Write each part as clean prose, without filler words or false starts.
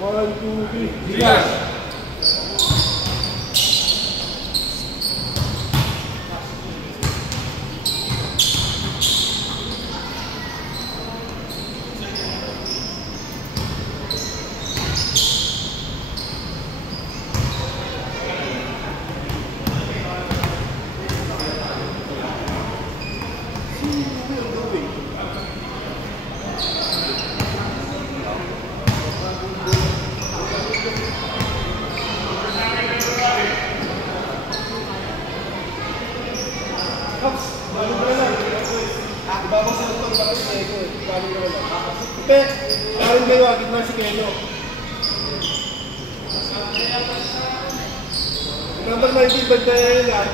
1, 2, 3, Gigas! Number 19, bantayan yan.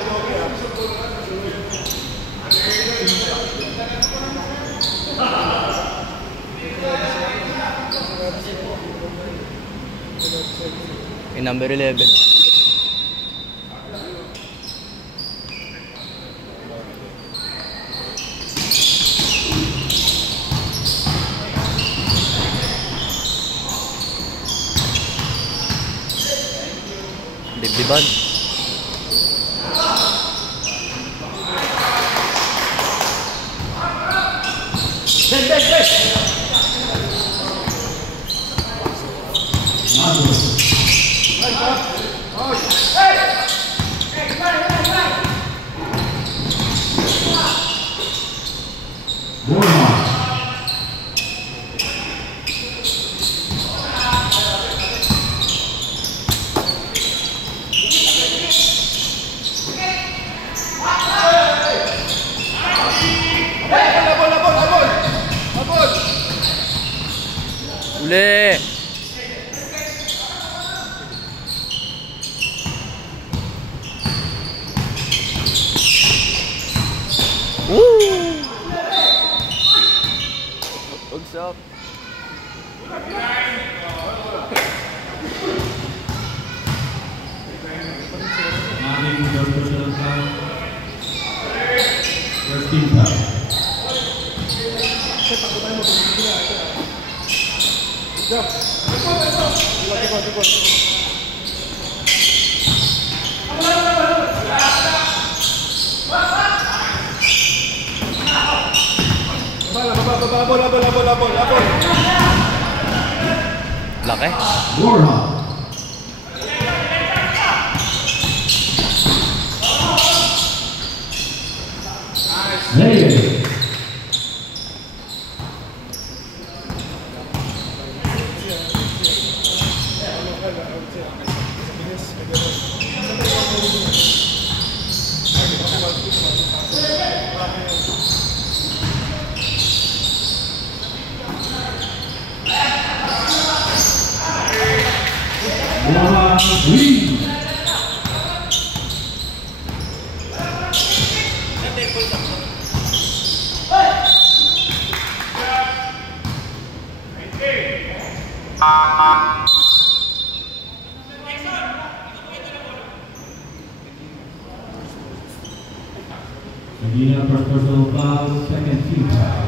Okay, number 11. Dibdiban. Uli. What's up? First team foul. Laki. Warhawk. Hey. Lead. Medina for personal foul, second team foul.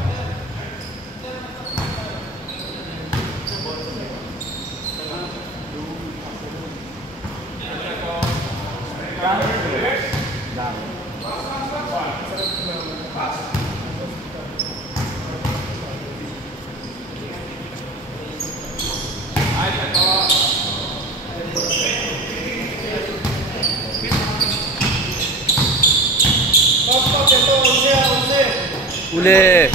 Uli.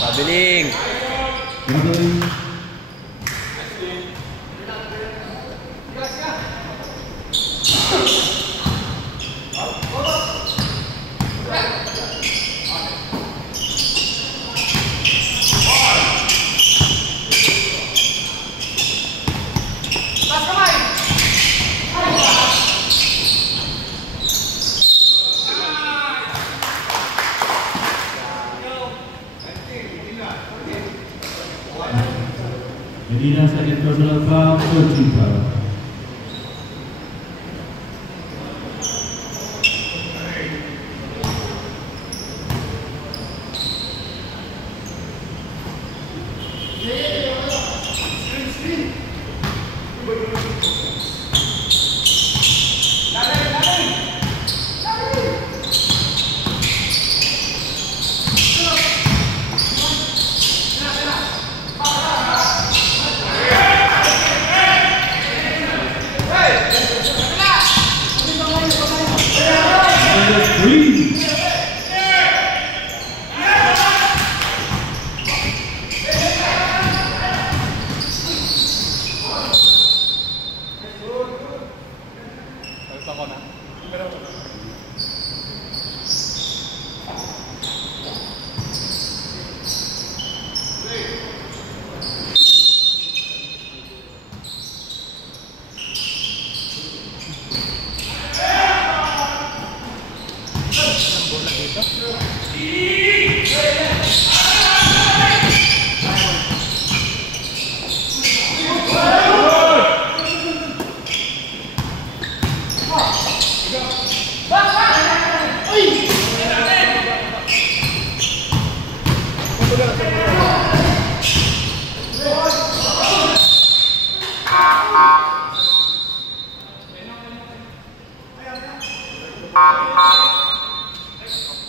Pabiling. Medina, second personal foul, 14 foul.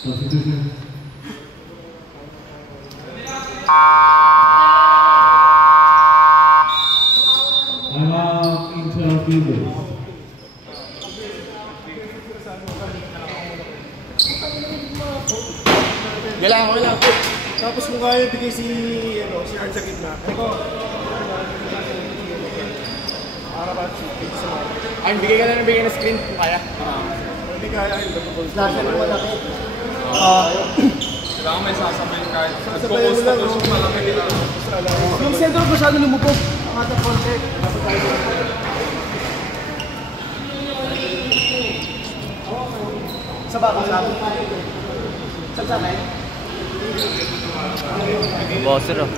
Substitution. Timeout, Intel Fever. Kailangan. Tapos kung kaya bigay si Art sa gitna. Para ba sa mga. Ay, bigay ka na ng screen kung kaya. Hindi kaya yung double Slasher mo malaki. Kailangan may sasabay kahit nagpo-post na doon yung malaki nila. Yung center masyado lumupog. Ang ating konti. Sa baka sa akin. Sa akin? Bosser oh.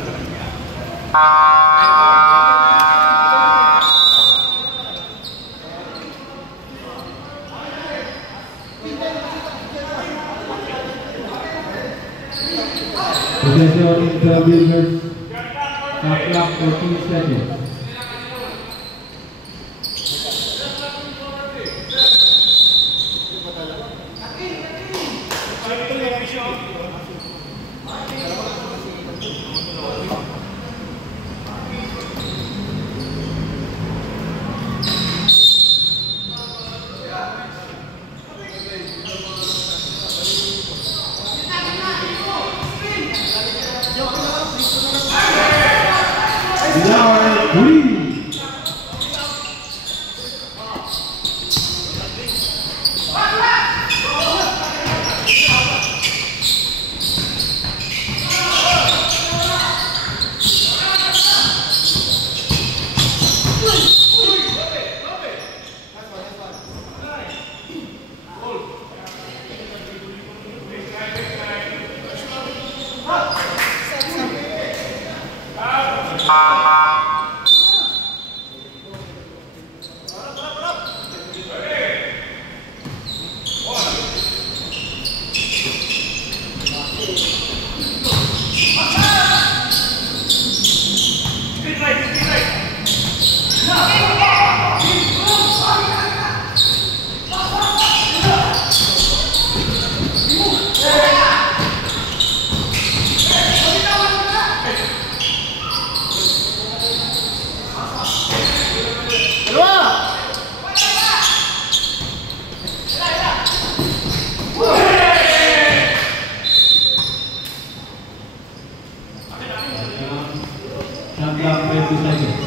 Possession Intel Builders. Shot clock 14 seconds. Shot clock 20 seconds.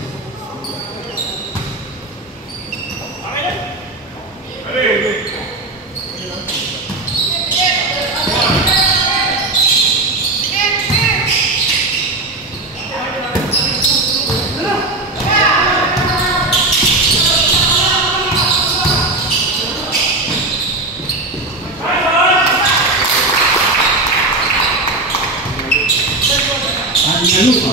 Lupa.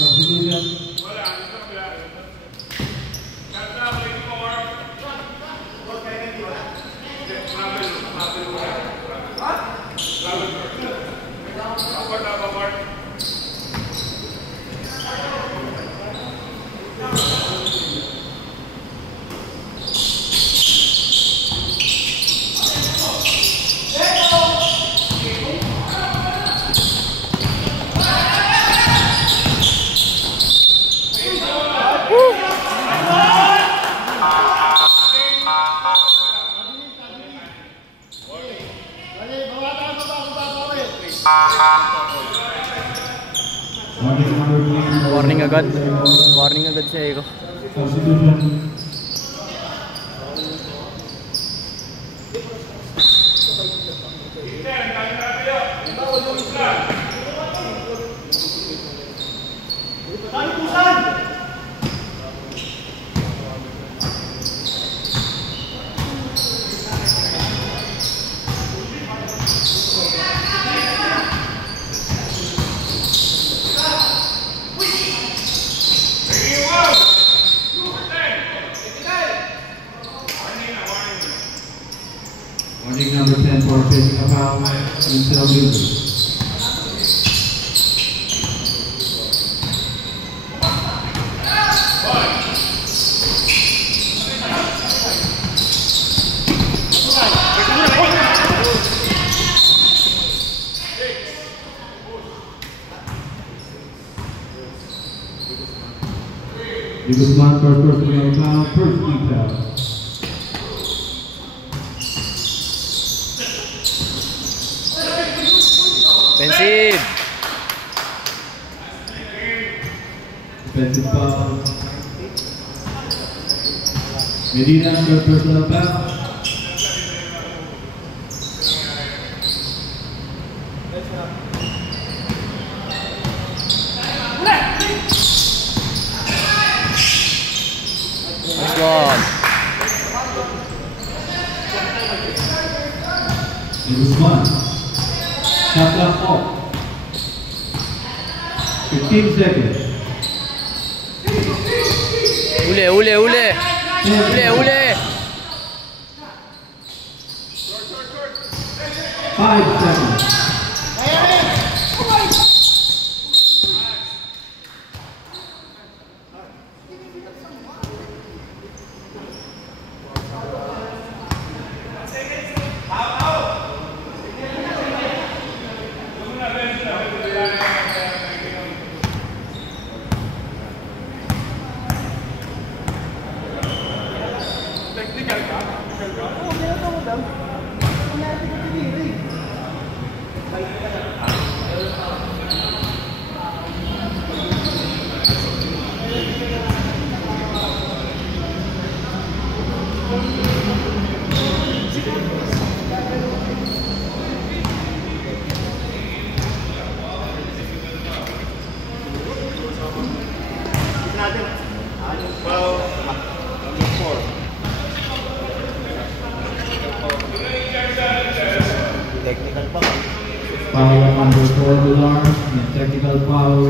Substitution. Warning agad. Warning agad si Eiko. Substitution. Warning number 10 for taking a foul until losing. Guzman first personal foul, first team foul. Offensive. Defensive foul. Medina first personal foul. Nice one. Guzman. Shot clock off. 15 seconds. Uli. Uli. 5 seconds. Foul number 4 Villar and technical foul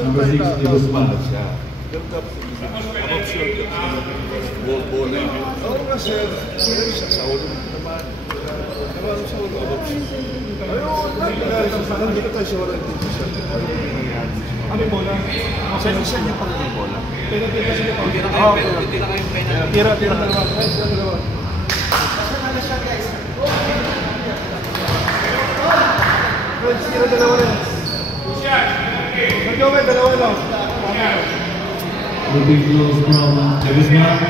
number 6 Guzman. Oo nga sir, sa ulo naman. Sa ulo. Ayun, nandito tayo siya walang dito siya. Ano yung bola? Siya niya pala yung bola. Tira siya pa. Tira dalawa. Tira dalawa rin. Mag-gawin, dalawa lang. Moving close from Guzman.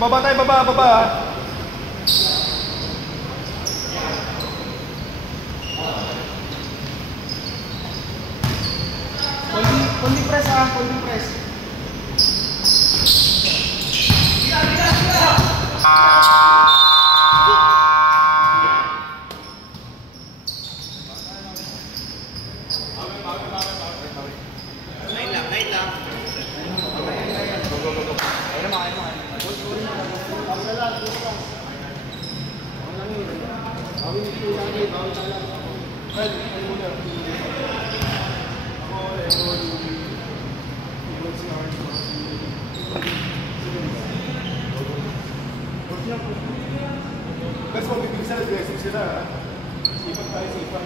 Baba tayo, baba. Kundi press ha, kundi press. Kasi kung bibig sila, aggressive sila. Sipag tayo, sipag.